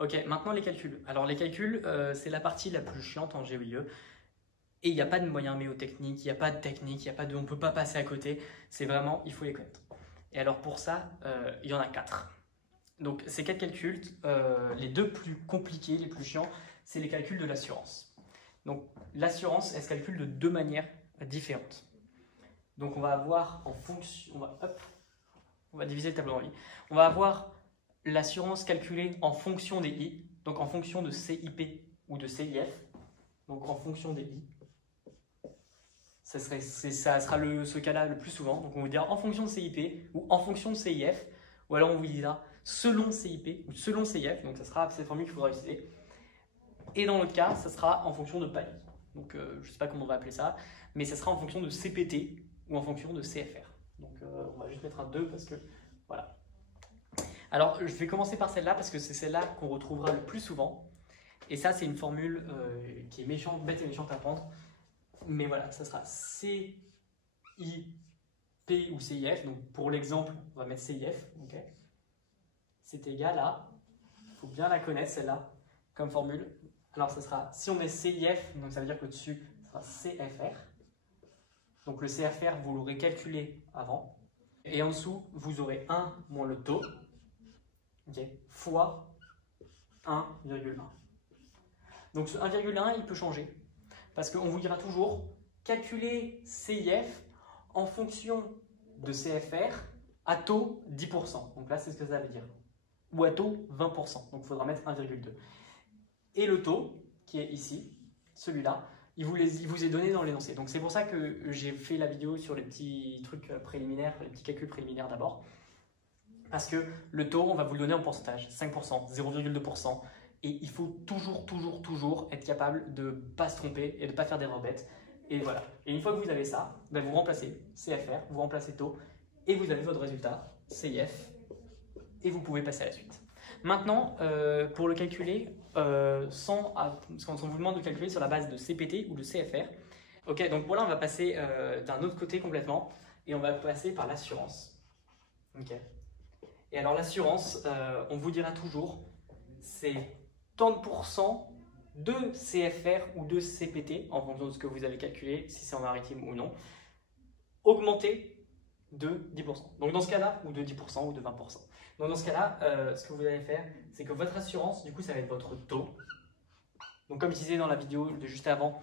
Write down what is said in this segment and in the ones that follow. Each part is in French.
Ok, maintenant les calculs. Alors les calculs, c'est la partie la plus chiante en GEIE. Et il n'y a pas de moyen mémotechnique, il n'y a pas de technique, on ne peut pas passer à côté. C'est vraiment, il faut les connaître. Et alors pour ça, il y en a 4. Donc ces 4 calculs, les deux plus compliqués, les plus chiants, c'est les calculs de l'assurance. Donc l'assurance, elle se calcule de 2 manières différentes. Donc on va avoir en fonction, on va diviser le tableau en I. On va avoir l'assurance calculée en fonction des I, donc en fonction de CIP ou de CIF. Donc en fonction des I. Ça sera ce cas-là le plus souvent. Donc on vous dira en fonction de CIP ou en fonction de CIF. Ou alors on vous dira selon CIP ou selon CIF. Donc ça sera cette formule qu'il faudra utiliser. Et dans l'autre cas, ça sera en fonction de palier. Donc je ne sais pas comment on va appeler ça. Mais ça sera en fonction de CPT ou en fonction de CFR. Donc on va juste mettre un 2 parce que voilà. Alors je vais commencer par celle-là parce que c'est celle-là qu'on retrouvera le plus souvent. Et ça c'est une formule qui est méchante, bête et méchante à prendre. Mais voilà, ça sera CIP ou CIF. Donc pour l'exemple, on va mettre CIF. Okay. C'est égal à, il faut bien la connaître celle-là comme formule. Alors ça sera, si on met CIF, donc ça veut dire que au-dessus, ça sera CFR. Donc le CFR, vous l'aurez calculé avant. Et en dessous, vous aurez 1 moins le taux, okay, fois 1,1. Donc ce 1,1, il peut changer. Parce qu'on vous dira toujours, calculer CIF en fonction de CFR à taux 10%. Donc là, c'est ce que ça veut dire. Ou à taux 20%. Donc il faudra mettre 1,2. Et le taux, qui est ici, celui-là, il vous est donné dans l'énoncé. Donc c'est pour ça que j'ai fait la vidéo sur les petits trucs préliminaires, les petits calculs préliminaires d'abord. Parce que le taux, on va vous le donner en pourcentage, 5%, 0,2%. Et il faut toujours être capable de ne pas se tromper et de ne pas faire d'erreur bête. Et voilà. Et une fois que vous avez ça, ben vous remplacez CFR, vous remplacez taux, et vous avez votre résultat, CIF, et vous pouvez passer à la suite. Maintenant, pour le calculer, parce qu'on vous demande de calculer sur la base de CPT ou de CFR. Ok, donc voilà, on va passer d'un autre côté complètement, et on va passer par l'assurance. Ok. Et alors l'assurance, on vous dira toujours, c'est tant de pourcents de CFR ou de CPT, en fonction de ce que vous avez calculé, si c'est en maritime ou non, augmenté de 10%. Donc dans ce cas-là, ou de 10% ou de 20%. Donc dans ce cas-là, ce que vous allez faire, c'est que votre assurance, du coup, ça va être votre taux. Donc comme je disais dans la vidéo de juste avant,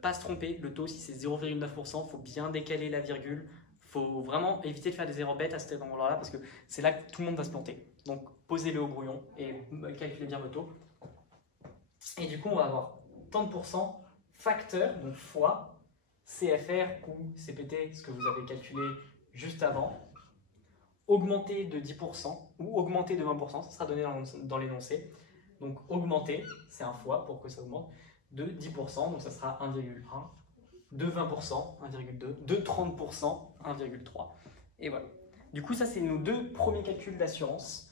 pas se tromper, le taux, si c'est 0,9%, il faut bien décaler la virgule. Il faut vraiment éviter de faire des erreurs bêtes à cet endroit-là parce que c'est là que tout le monde va se planter. Donc posez-le au brouillon et calculez bien votre taux. Et du coup, on va avoir tant de pourcents facteur, donc fois CFR ou CPT, ce que vous avez calculé juste avant, augmenté de 10% ou augmenté de 20%, ça sera donné dans l'énoncé. Donc augmenté, c'est un fois pour que ça augmente, de 10%, donc ça sera 1,1, de 20%, 1,2, de 30%, 1,3. Et voilà. Du coup, ça, c'est nos 2 premiers calculs d'assurance.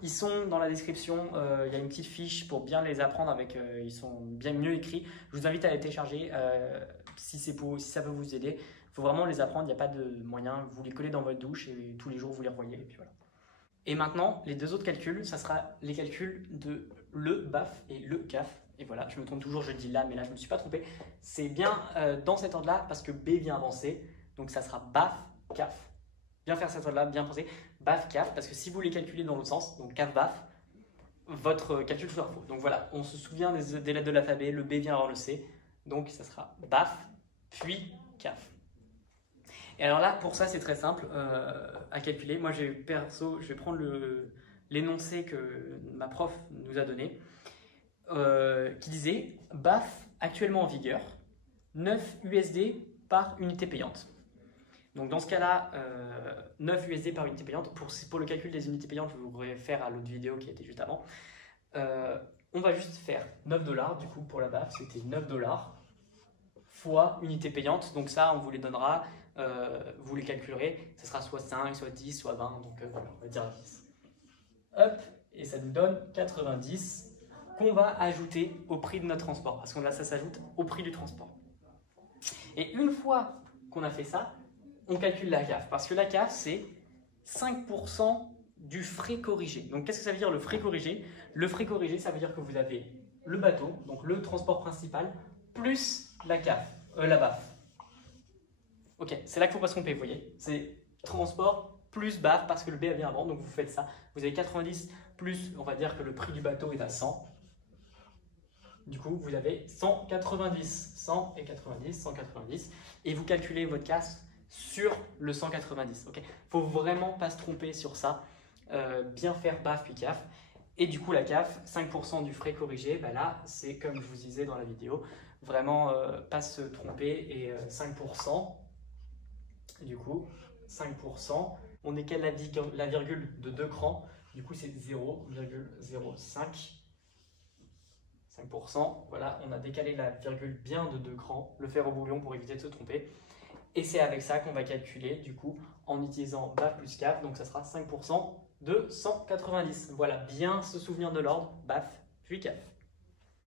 Ils sont dans la description, il y a une petite fiche pour bien les apprendre, ils sont bien mieux écrits. Je vous invite à les télécharger si ça peut vous aider. Il faut vraiment les apprendre, il n'y a pas de moyen, vous les collez dans votre douche et tous les jours vous les revoyez. Et puis voilà. Et maintenant, les 2 autres calculs, ça sera les calculs de le BAF et le CAF. Et voilà, je me trompe toujours, je dis là, mais là je ne me suis pas trompé. C'est bien dans cet ordre-là parce que B vient avancer, donc ça sera BAF, CAF. Bien faire cette ordre-là, bien penser. BAF, CAF, parce que si vous les calculez dans l'autre sens, donc CAF, BAF, votre calcul sera faux. Donc voilà, on se souvient des lettres de l'alphabet, le B vient avant le C, donc ça sera BAF, puis CAF. Et alors là, pour ça, c'est très simple à calculer. Moi, perso, je vais prendre l'énoncé que ma prof nous a donné, qui disait BAF actuellement en vigueur, 9 USD par unité payante. Donc dans ce cas-là, 9 USD par unité payante. Pour le calcul des unités payantes, je vous réfère à l'autre vidéo qui était juste avant. On va juste faire 9 $, du coup pour la BAF, c'était 9 $ fois unité payante. Donc ça, on vous les donnera, vous les calculerez, ça sera soit 5, soit 10, soit 20. Donc voilà, on va dire 10. Hop, et ça nous donne 90 qu'on va ajouter au prix de notre transport. Parce que là, ça s'ajoute au prix du transport. Et une fois qu'on a fait ça, on calcule la CAF. Parce que la CAF, c'est 5% du frais corrigé. Donc, qu'est-ce que ça veut dire le frais corrigé? Le frais corrigé, ça veut dire que vous avez le bateau, donc le transport principal, plus la BAF. Ok, c'est là qu'il ne faut pas se tromper, vous voyez. C'est transport plus BAF parce que le B vient avant, donc vous faites ça. Vous avez 90 plus, on va dire que le prix du bateau est à 100. Du coup, vous avez 190. 100 et 90, 190. Et vous calculez votre casse sur le 190. Il ne faut vraiment pas se tromper sur ça. Bien faire BAF puis CAF. Et du coup, la CAF, 5% du frais corrigé, bah là, c'est comme je vous disais dans la vidéo, vraiment pas se tromper et 5%. Du coup, 5%. On décale la virgule de 2 crans. Du coup, c'est 0,05. 5%. Voilà, on a décalé la virgule bien de 2 crans. Le faire au bouillon pour éviter de se tromper. Et c'est avec ça qu'on va calculer, du coup, en utilisant BAF plus CAF. Donc, ça sera 5% de 190. Voilà, bien se souvenir de l'ordre, BAF puis CAF.